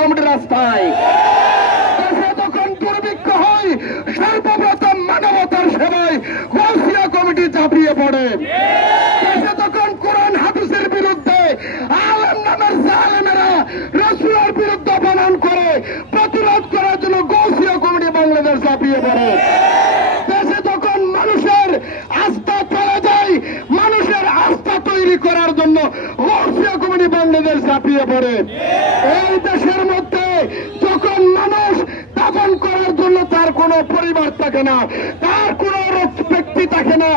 কমিটির রাস্তায়। যখন দুর্ভিক্ষ হয়, সর্বপ্রথম মানবতার সেবায় কমিটি ঝাঁপিয়ে পড়ে। যখন কোরআন হাদিসের বিরুদ্ধে আলেম নামের জালেমেরা রসুলের বিরুদ্ধে অপমান করে, প্রতিরোধ করার জন্য গৌসিয়া কমিটি বাংলাদেশ ঝাঁপিয়ে পড়ে। দেশে যখন মানুষের আস্থা চলে যায়, মানুষের আস্থা তৈরি করার জন্য কমিটি ঝাঁপিয়ে পড়ে। এই দেশের মধ্যে যখন মানুষ দাফন করার জন্য তার কোনো পরিবার থাকে না, তার কোনো ব্যক্তি থাকে না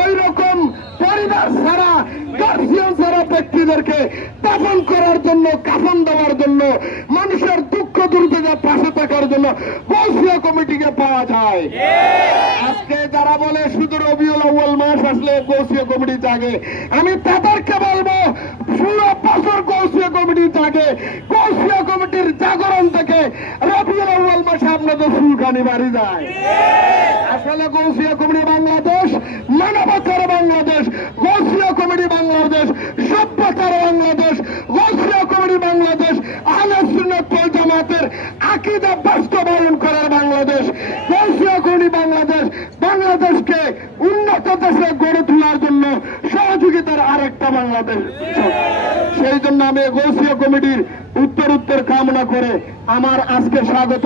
ওই রকম পরিবার ছাড়া ব্যক্তিদেরকে দাফন করার জন্য, কাফন দেওয়ার জন্য, মানুষের দুঃখ দুর্যোগের পাশে থাকার জন্য বসিয়া কমিটিকে পাওয়া যায়। আজকে যারা বলে শুধু রবিউল আউ্য়াল মাস আসলে গৌসিয়া কমিটি জাগে, আমি তাদেরকে বলব, পুরো বছর গৌসিয়া কমিটি জাগে। গৌসিয়া কমিটির জাগরণ থেকে রবিউল আউ্য়াল মাসে আপনাদের ফুলখানি বাড়ি যায় আসলে গৌসিয়া কমিটি বাংলাদেশ, মানবতার বাংলাদেশ, গৌসিয়া কমিটি বাংলাদেশ, সভ্যতার বাংলাদেশ, গৌসিয়া কমিটি বাংলাদেশ সুন্নাত জামাতের আকীদা বাস্তবায়ন করার বাংলাদেশ গৌসিয়া কমিটি বাংলাদেশ বাংলাদেশকে উন্নত দেশে গড়ে তোলার জন্য সহযোগিতার আরেকটা বাংলাদেশ সেই জন্য আমি গৌসিয়া কমিটির উত্তর উত্তর কামনা করে আমার আজকে স্বাগত